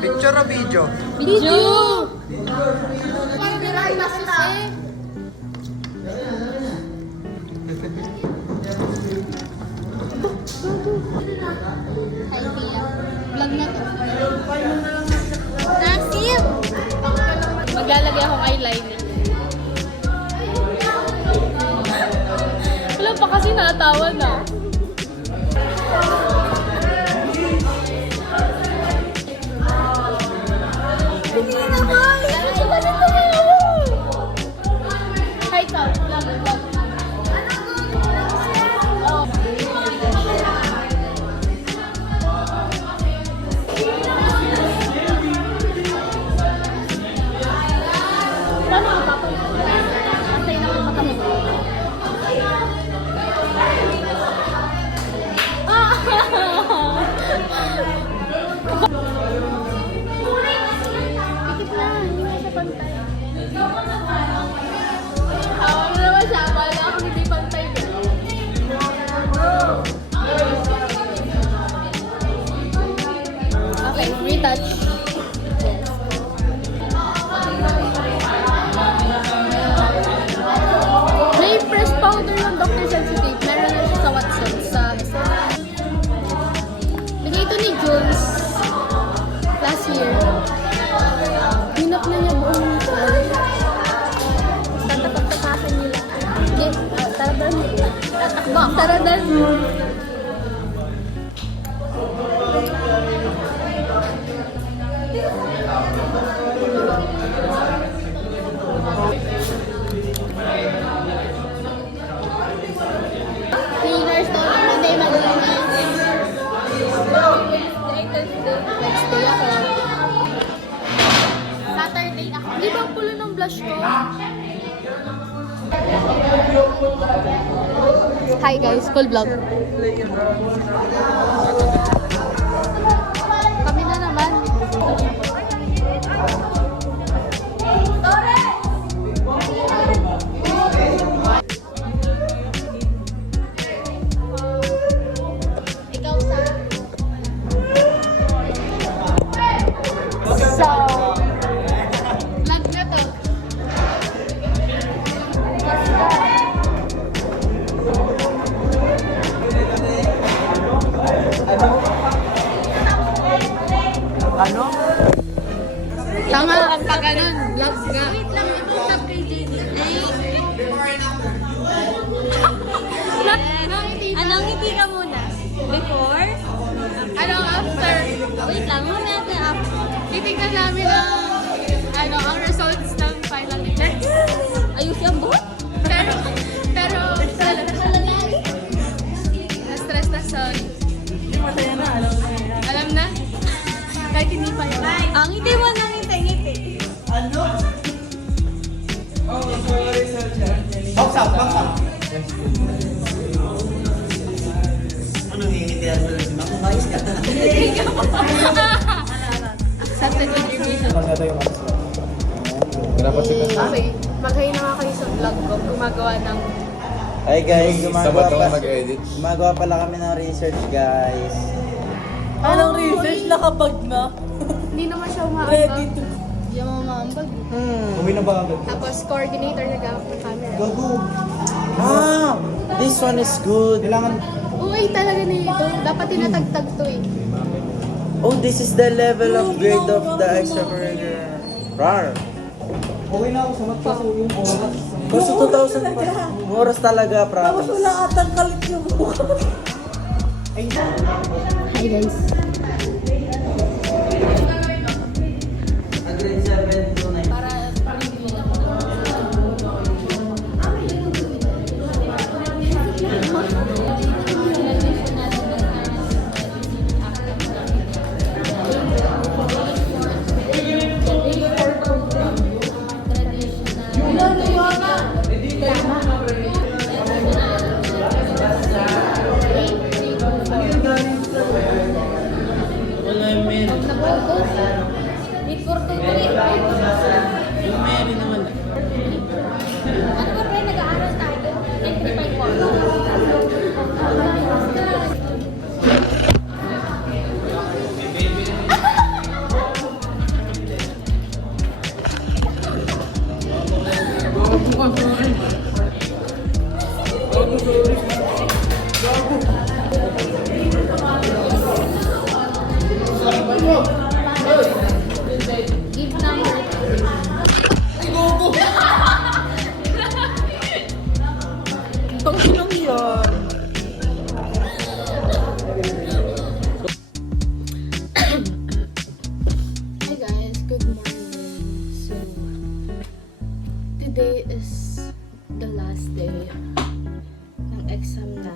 Picture o video? Video! Parang meron na sus eh. Hi, Pia. Vlog na to. Nasim! Maglalagay akong eyeliner. Wala pa kasi natawa na. Hi, Tom. Okay, retouch. Yes. May fresh powder ng Dr. Sensitive. Meron na siya sa Watsons sa bigay ito ni Jules last year. Hinap na niya buong tatapak-tapakan nila. Hindi, taradan. Tatakbak. Taradan. Cleaners to. Monday, malinis. Next day ako. Saturday ako. Di ba ang pulo ng blush ko? Hi guys, cool vlog. Kami na naman. Ikaw sa vlog na to. Ano? Tama ang pag ganun, vlog nga. Wait lang, ito tag kay JD. Anong ngiti ka muna? Before? Anong after? Wait lang, muna natin after. Titignan namin ang results ng final exam. Ayos yung buhok? Pero, na-stress na sorry. Alam na? Kahit hindi pa yun. Ang ngiti mo na ngiti-ngiti. Box out, box out. Anong hihitihan mo lang si Mama? Ayos ka na. Sa contribution. Okay, mag-hi na nga kayo sa vlog ko. Gumagawa ng... Hi guys, Sabat ako mag-edit. gumagawa pala kami ng research guys. Anong research na kapag na? Hindi naman siya umaambag. Hindi mo maambag. Uwi na ba agad? Tapos coordinator nag-aap ng camera. Gago. Ah, this one is good. Kailangan... Uy, talaga nito. Dapat tinatagtag to eh. Oh, this is the level of grade of the extra burger. Rar. Uwi na ako sa magpasuyo yung oras. Gusto 2,000 pa. Oras talaga, promise. atang kalit yung buhok. Hi guys. Grade 7 to 9. Para Wala yung meron. Need for 2, 3. Yung meron naman. Ano ba, pre? Nag-aaral tayo. 95 po.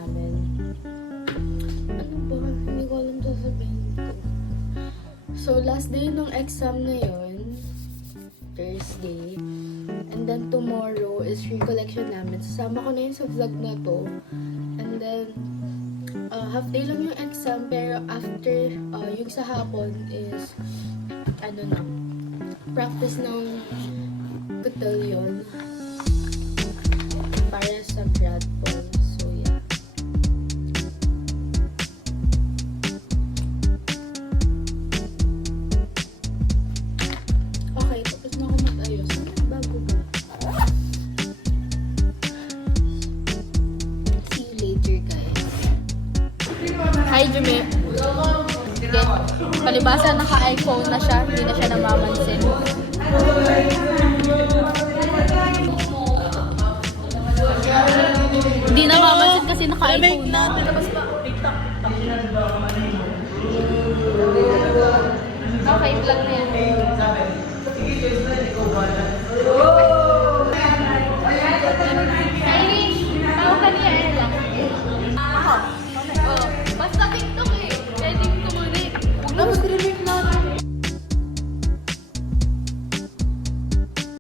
namin. Ano ba? Hindi ko alam sasabihin ko. So, last day ng exam na yun, Thursday. And then tomorrow is recollection namin. Sasama ko na yun sa vlog na to. And then, half day lang yung exam, pero after yung sa hapon is practice ng cotillion para sa grad ball. So yeah. Okay, tapos na ako mag-ayos. Bago ba? See you later, guys. Hi, Jume. Get. Palibasa naka-iPhone na siya, hindi na siya namamansin. Hindi namamansin kasi naka-iPhone na. Okay, vlog na yan. Irish, tawag ka niya lang. Ako.